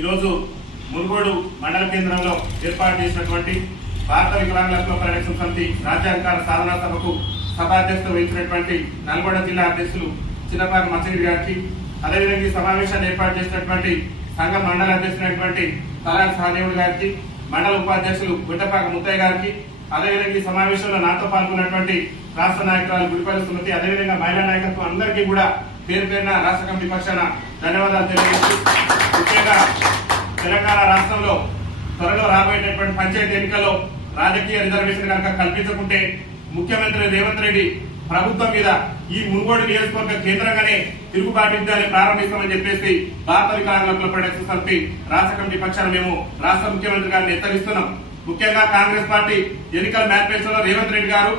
ఈరోజు మునుగోడు మండల కేంద్రంలో ఏర్పాటు చేసినటువంటి భారత వికలాంగుల హక్కుల పరిరక్షణ సమితి రాజ్యాధికార సాధనా సభకు సభాధ్యక్షత వహించినటువంటి నల్గొండ జిల్లా అధ్యక్షులు చిన్నపాక మచ్చగిరి గారికి, అదేవిధంగా ఈ సమావేశాన్ని ఏర్పాటు చేసినటువంటి సంఘ మండల అధ్యక్షులైనటువంటి తలారి సహదేవుడు గారికి, మండల ఉపాధ్యక్షులు గుట్టపాక ముత్తయ్య గారికి, అదేవిధంగా ఈ సమావేశంలో నాతో పాల్గొన్నటువంటి రాష్ట్ర నాయకురాలు గుడిపల్లి సుమతి, అదేవిధంగా మహిళా నాయకత్వం అందరికీ కూడా పేరు పేరున రాష్ట్ర కమిటీ పక్షాన ధన్యవాదాలు తెలియజేస్తూ, ముఖ్యంగా తెలంగాణ రాష్ట్రంలో త్వరలో రాబోయేటటువంటి పంచాయతీ ఎన్నికల్లో రాజకీయ రిజర్వేషన్ కనుక కల్పించకుంటే ముఖ్యమంత్రి రేవంత్ రెడ్డి ప్రభుత్వం మీద ఈ మునుగోడు నియోజకవర్గ కేంద్రంగానే తిరుగుబాటు యుద్ధాన్ని ప్రారంభిస్తామని చెప్పేసి భారత వికలాంగుల హక్కుల పరిరక్షణ సమితి రాష్ట్ర కమిటీ పక్షాన మేము రాష్ట్ర ముఖ్యమంత్రి గారిని హెచ్చరిస్తున్నాం. ముఖ్యంగా కాంగ్రెస్ పార్టీ ఎన్నికల మేనిఫెస్టోలో రేవంత్ రెడ్డి గారు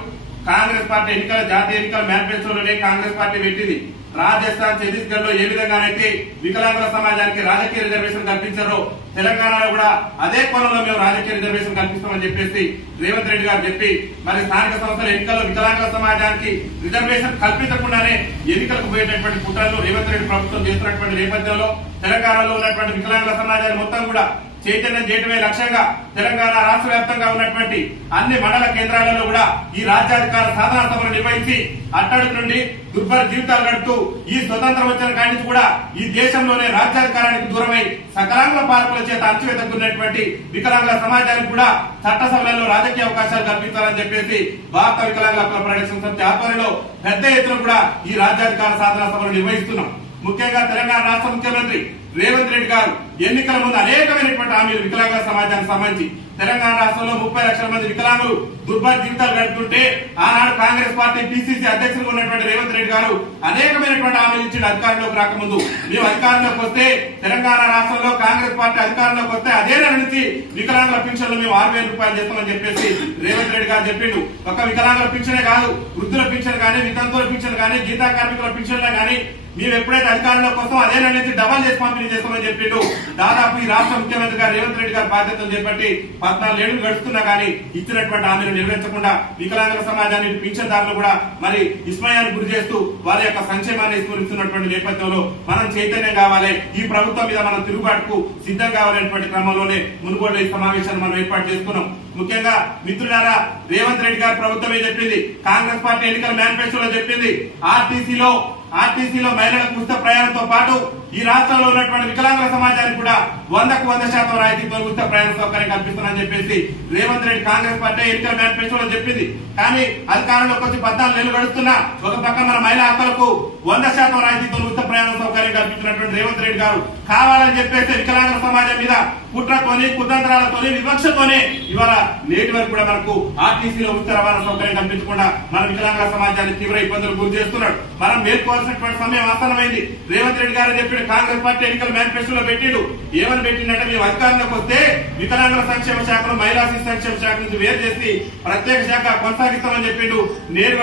కాంగ్రెస్ పార్టీ జాతీయ ఎన్నికల మేనిఫెస్టోలోనే కాంగ్రెస్ పార్టీ పెట్టింది. రాజస్థాన్, ఛత్తీస్గఢ్ లో ఏ విధంగానైతే వికలాంగుల సమాజానికి రాజకీయ రిజర్వేషన్ కల్పించారో తెలంగాణలో కూడా అదే కోణంలో మేము రాజకీయ రిజర్వేషన్ కల్పిస్తామని చెప్పేసి రేవంత్ రెడ్డి గారు చెప్పి, మరి స్థానిక సంస్థల ఎన్నికల్లో వికలాంగుల సమాజానికి రిజర్వేషన్ కల్పించకుండానే ఎన్నికలకు పోయేటటువంటి కుట్రలు రేవంత్ రెడ్డి ప్రభుత్వం చేస్తున్నటువంటి నేపథ్యంలో తెలంగాణలో ఉన్నటువంటి వికలాంగుల సమాజాన్ని మొత్తం కూడా చైతన్యం చేయడమే లక్ష్యంగా తెలంగాణ రాష్ట్ర వ్యాప్తంగా ఉన్నటువంటి అన్ని మండల కేంద్రాలలో కూడా ఈ రాజ్యాధికార సాధనా సభలు నిర్వహించి అట్టడుగు నుండి దుర్భర జీవితాలు గడుపుతూ ఈ స్వతంత్రం వచ్చిన కాడి నుంచి కూడా ఈ దేశంలోనే రాజ్యాధికారానికి దూరమై సకలాంగుల పాలకుల చేత అణచివేతకున్నటువంటి వికలాంగుల సమాజానికి కూడా చట్టసభలలో రాజకీయ అవకాశాలు కల్పించాలని చెప్పేసి భారత వికలాంగుల హక్కుల పరిరక్షణ సమితి ఆధ్వర్యంలో పెద్ద ఎత్తున కూడా ఈ రాజ్యాధికార సాధనా సభలు నిర్వహిస్తున్నాం. ముఖ్యంగా తెలంగాణ రాష్ట్ర ముఖ్యమంత్రి రేవంత్ రెడ్డి గారు ఎన్నికల ముందు అనేకమైనటువంటి హామీలు వికలాంగుల సమాజానికి సంబంధించి తెలంగాణ రాష్ట్రంలో 30 లక్షల మంది వికలాంగులు దుర్భర జీవితాలు గడుపుతుంటే ఆనాడు కాంగ్రెస్ పార్టీ పిసిసి అధ్యక్షులుగా ఉన్నటువంటి రేవంత్ రెడ్డి గారు అనేకమైనటువంటి హామీలు ఇచ్చిన అధికారంలోకి రాకముందు. మేము అధికారంలోకి వస్తే తెలంగాణ రాష్ట్రంలో కాంగ్రెస్ పార్టీ అధికారంలోకి వస్తే అదే నెల నుంచి వికలాంగుల పింఛన్లు మేము 6,000 రూపాయలు చేస్తామని చెప్పేసి రేవంత్ రెడ్డి గారు చెప్పిండు. ఒక వికలాంగుల పింఛనే కాదు, వృద్ధుల పింఛన్ కానీ, వితంతువుల పింఛన్ కానీ, గీతా కార్మికుల పింఛన్లే కానీ మేము ఎప్పుడైతే అధికారంలోకి వస్తాం అదే నెల నుంచి డబల్ చేసి పంపిణీ చేస్తామని చెప్పిండు. దాదాపు ఈ రాష్ట్ర ముఖ్యమంత్రి గారు రేవంత్ రెడ్డి గారు బాధ్యతలు చేపట్టి 14 ఏళ్లు గడుస్తున్నా కానీ ఇచ్చినటువంటి హామీలు నెరవేర్చకుండా వికలాంగుల సమాజాన్ని పింఛన్దారులు కూడా మరి విస్మయానికి గురి చేస్తూ వారి యొక్క సంక్షేమాన్ని విస్మరిస్తున్నటువంటి నేపథ్యంలో మనం చైతన్యం కావాలి, ఈ ప్రభుత్వం మీద మనం తిరుగుబాటుకు సిద్ధం కావాలనేటువంటి క్రమంలోనే మునుగోడు ఈ సమావేశాన్ని మనం ఏర్పాటు చేసుకున్నాం. ముఖ్యంగా మిత్రులారా, రేవంత్ రెడ్డి గారు ప్రభుత్వమే చెప్పింది, కాంగ్రెస్ పార్టీ ఎన్నికల మేనిఫెస్టోలో చెప్పింది, ఆర్టీసీలో మహిళలకు ఉచిత ప్రయాణంతో పాటు ఈ రాష్ట్రంలో ఉన్నటువంటి వికలాంగుల సమాజానికి కూడా 100కు 100% రాయితీతో ఉచిత ప్రయాణ సౌకర్యం కల్పిస్తానని చెప్పేసి రేవంత్ రెడ్డి కాంగ్రెస్ పార్టీ ఎన్నికల మేనిఫెస్టోలో చెప్పింది. కానీ అధికారంలోకి వచ్చి 14 నెలలు గడుస్తున్నా ఒక పక్క మన మహిళా హక్కులకు 100% రాయితీతో ఉచిత ప్రయాణ సౌకర్యం కల్పించినటువంటి రేవంత్ రెడ్డి గారు కావాలని చెప్పేసి వికలాంగుల సమాజం మీద కుట్రతోని, కుతంత్రాలతోని, వివక్షతోనే ఇవాళ నేటి వరకు కూడా మనకు ఆర్టీసీలో ఉచిత రవాణా సౌకర్యం కల్పించకుండా మన వికలాంగుల సమాజాన్ని తీవ్ర ఇబ్బందులు గురి చేస్తున్నాడు. మనం మేల్కోవాల్సినటువంటి సమయం ఆసన్నమైంది. రేవంత్ రెడ్డి గారు చెప్పిన కాంగ్రెస్ పార్టీ ఎన్నికల మేనిఫెస్టోలో పెట్టిండు. ఏమని పెట్టిందంటే, మేము అధికారంలోకి వస్తే వికలాంగుల సంక్షేమ శాఖను మహిళా శిశు సంక్షేమ శాఖ నుంచి వేరు చేసి ప్రత్యేక శాఖ కొనసాగిస్తామని చెప్పిండు. నేటి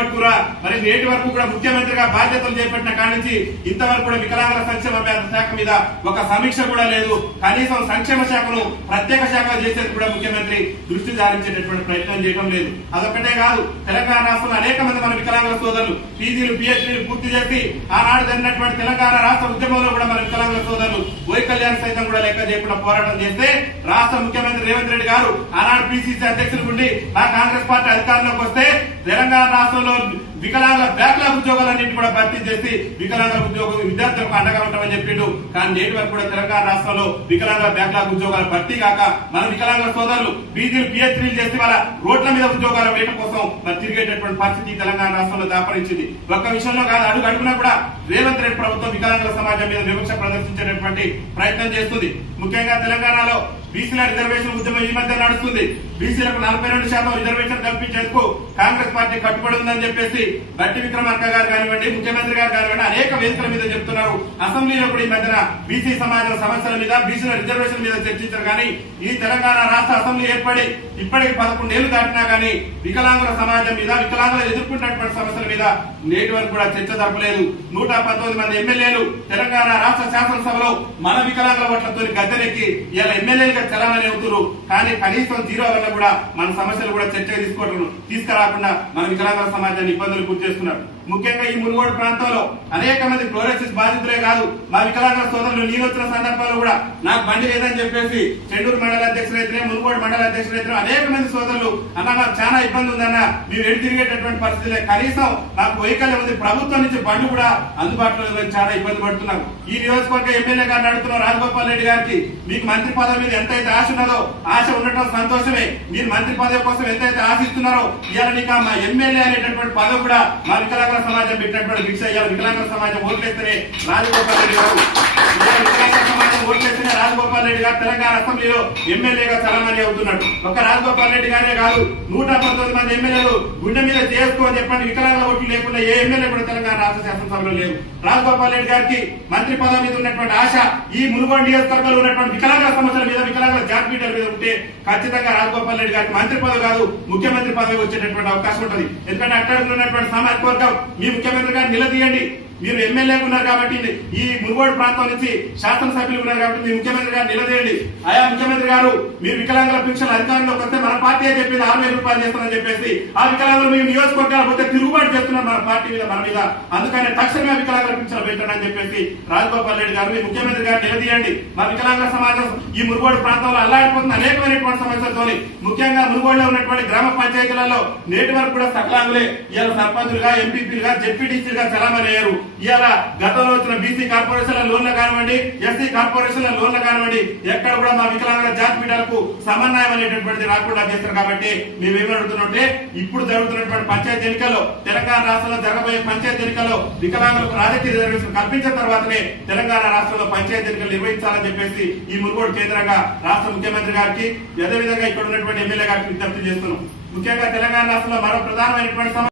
వరకు కూడా ముఖ్యమంత్రిగా బాధ్యతలు చేపట్టిన కాడి నుంచి ఇంతవరకు కూడా వికలాంగుల సంక్షేమ శాఖ మీద ఒక సమీక్ష కూడా లేదు. కనీసం సంక్షేమ శాఖను ప్రత్యేక శాఖ చేసేందుకు కూడా ముఖ్యమంత్రి దృష్టి సారించేటటువంటి ప్రయత్నం చేయడం లేదు. అదొక్కటే కాదు, తెలంగాణ రాష్ట్రంలో అనేక మంది మన వికలాంగుల సోదరులు పీజీలు, పిహెచ్డీలు పూర్తి చేసి ఆనాడు జరిగినటువంటి తెలంగాణ రాష్ట్ర ఉద్యమంలో కూడా మన వికలాంగుల సోదరులు వైకల్యాన్ని సైతం కూడా లెక్క చేయకుండా పోరాటం చేస్తే రాష్ట్ర ముఖ్యమంత్రి రేవంత్ రెడ్డి గారు ఆనాడు పిసిసి అధ్యక్షులు ఉండి ఆ కాంగ్రెస్ పార్టీ అధికారంలోకి వస్తే తెలంగాణ రాష్ట్రంలో వికలాంగుల బ్యాక్లాగ్ ఉద్యోగాలన్నింటి కూడా భర్తీ చేసి వికలాంగుల విద్యార్థులకు అండగా ఉంటామని చెప్పిండు. కానీ నేటి వరకు కూడా తెలంగాణ రాష్ట్రంలో వికలాంగుల బ్యాక్లాగ్ ఉద్యోగాలు భర్తీ కాక మన వికలాంగుల సోదరులు పీజీలు, పిహెచ్డీలు చేసి వాళ్ళ రోడ్ల మీద ఉద్యోగాల వేట కోసం మరి తిరిగేటటువంటి పరిస్థితి తెలంగాణ రాష్ట్రంలో దాపరించింది. ఒక్క విషయంలో కాదు, అడుగునా కూడా రేవంత్ రెడ్డి ప్రభుత్వం వికలాంగుల సమాజం మీద వివక్ష ప్రదర్శించేటటువంటి ప్రయత్నం చేస్తుంది. ముఖ్యంగా తెలంగాణలో బీసీల రిజర్వేషన్ ఉద్యమం ఈ మధ్య నడుస్తుంది. బీసీలకు 42% రిజర్వేషన్ కల్పించేందుకు కాంగ్రెస్ పార్టీ కట్టుబడి ఉందని చెప్పేసి బట్టి విక్రమార్క గారు కానివ్వండి, ముఖ్యమంత్రి గారు కానివ్వండి అనేక వేదికల మీద చెప్తున్నారు. అసెంబ్లీలో కూడా ఈ మధ్యన బీసీ సమాజం సమస్యల మీద, బీసీల రిజర్వేషన్ మీద చర్చించారు. కానీ ఈ తెలంగాణ రాష్ట్ర అసెంబ్లీ ఏర్పడి ఇప్పటికి 11 ఏళ్లు దాటినా కానీ వికలాంగుల సమాజం మీద, వికలాంగులు ఎదుర్కొంటున్నటువంటి సమస్యల మీద నేటి వరకు కూడా చర్చ జరపలేదు. 119 మంది ఎమ్మెల్యేలు తెలంగాణ రాష్ట్ర శాసనసభలో మన వికలాంగుల ఓట్లతో గద్దెనెక్కి ఇలా ఎమ్మెల్యేలుగా చలామణి అవుతున్నారు. కానీ కనీసం 0 వల్ల కూడా మన సమస్యలు కూడా చర్చకు తీసుకురాకుండా మన వికలాంగుల సమాజాన్ని ఇబ్బందులు గురి చేస్తున్నారు. ముఖ్యంగా ఈ మునుగోడు ప్రాంతంలో అనేక మంది క్లోరోసిస్ బాధితులే కాదు, మా వికలాంగుల సోదరులు నేను వచ్చిన సందర్భంలో కూడా నాకు బండి లేదని చెప్పేసి చెండూరు మండల అధ్యక్షులైతే మునుగోడు మండల అధ్యక్షులైతే అనేక మంది సోదరులు అన్న మాకు చాలా ఇబ్బంది ఉందన్న, మేము ఎడి తిరిగేటటువంటి పరిస్థితులే, కనీసం మాకు వైకల్యం ఉంది, ప్రభుత్వం నుంచి బండ్లు కూడా అందుబాటులో లేదని చాలా ఇబ్బంది పడుతున్నాం. ఈ నియోజకవర్గ ఎమ్మెల్యే గారిని అడుగుతున్న రాజగోపాల్ రెడ్డి గారికి, మీకు మంత్రి పదవి మీద ఎంతైతే ఆశ ఉన్నదో, ఆశ ఉండటం సంతోషమే, మీరు మంత్రి పదవి కోసం ఎంతైతే ఆశిస్తున్నారో ఇవాళ నీకు మా ఎమ్మెల్యే అనేటటువంటి పదవి కూడా మా వికలాంగుల సమాజం పెట్టినటువంటి భిక్ష. ఇవాళ వికలాంగుల సమాజం ఓట్లేస్తేనే రాజగోపాల్ రెడ్డి గారు వికలాంగుల సమాజం ఓట్లేస్తేనే రాజగోపాల్ రెడ్డి గారు తెలంగాణ అసెంబ్లీలో ఎమ్మెల్యేగా చలమని అవుతున్నాడు. ఒక రాజగోపాల్ రెడ్డి గారే కాదు, 119 మంది ఎమ్మెల్యేలు గుండె మీద చేసుకో అని చెప్పండి, వికలాంగుల ఓట్లు లేకుండా ఏ ఎమ్మెల్యే కూడా తెలంగాణ రాష్ట్ర శాసనసభలో లేవు. రాజగోపాల్ రెడ్డి గారికి మంత్రి పదవి మీద ఉన్నటువంటి ఆశ ఈ మునుగోడు నియోజకవర్గంలో ఉన్నటువంటి వికలాంగుల సమస్యల మీద, వికలాంగుల జాతిపీఠాల మీద ఉంటే ఖచ్చితంగా రాజగోపాల్ రెడ్డి గారికి మంత్రి పదవి కాదు ముఖ్యమంత్రి పదవి వచ్చేటటువంటి అవకాశం ఉంటుంది. ఎందుకంటే అక్కడ ఉన్నటువంటి సామాజిక వర్గం మీ ముఖ్యమంత్రి గారిని నిలదీయండి, మీరు ఎమ్మెల్యేగా ఉన్నారు కాబట్టి, ఈ మునుగోడు ప్రాంతం నుంచి శాసనసభ్యులు ఉన్నారు కాబట్టి మీ ముఖ్యమంత్రి గారు నిలదీయండి. ఆయా ముఖ్యమంత్రి గారు మీరు వికలాంగుల పెన్షన్ అధికారంలోకి వస్తే మన పార్టీ చెప్పింది 6,000 రూపాయలు చేస్తారని చెప్పేసి ఆ వికలాంగులు మీ నియోజకవర్గాలు పోతే తిరుగుబాటు చేస్తున్నారు మన పార్టీ మీద, మన మీద. అందుకని తక్షణమే వికలాంగుల పెన్షన్ పెట్టారని చెప్పేసి రాజగోపాల్ రెడ్డి గారు మీ ముఖ్యమంత్రి గారు నిలదీయండి. మా వికలాంగుల సమాజం ఈ మునుగోడు ప్రాంతంలో అల్లాడిపోతున్న అనేకమైనటువంటి సమస్యలతో, ముఖ్యంగా మునుగోడులో ఉన్నటువంటి గ్రామ పంచాయతీలలో నేటి వరకు కూడా సకలాంగులే ఇవాళ సర్పంచులుగా, ఎంపీపీలుగా, జెడ్పీటీసీలుగా చలామయ్యారు. ఇవాళ గతంలో వచ్చిన బీసీ కార్పొరేషన్ల లోన్లు కానివ్వండి, ఎస్సీ కార్పొరేషన్ల లోన్లు కానివ్వండి, ఎక్కడ కూడా మా వికలాంగుల జాతిపీఠాలకు సమన్వయం అనేటటువంటిది రాకుండా చేస్తారు. కాబట్టి మేమేమి అడుగుతున్నట్టే, ఇప్పుడు జరుగుతున్నటువంటి పంచాయతీ ఎన్నికల్లో, తెలంగాణ రాష్ట్రంలో జరగబోయే పంచాయతీ ఎన్నికల్లో వికలాంగులకు రాజకీయ రిజర్వేషన్ కల్పించిన తర్వాతనే తెలంగాణ రాష్ట్రంలో పంచాయతీ ఎన్నికలు నిర్వహించాలని చెప్పేసి ఈ మునుగోడు కేంద్రంగా రాష్ట్ర ముఖ్యమంత్రి గారికి, అదేవిధంగా ఇక్కడ ఉన్నటువంటి ఎమ్మెల్యే గారికి విజ్ఞప్తి చేస్తున్నాం. ముఖ్యంగా తెలంగాణ రాష్ట్రంలో మరో ప్రధానమైనటువంటి సమస్య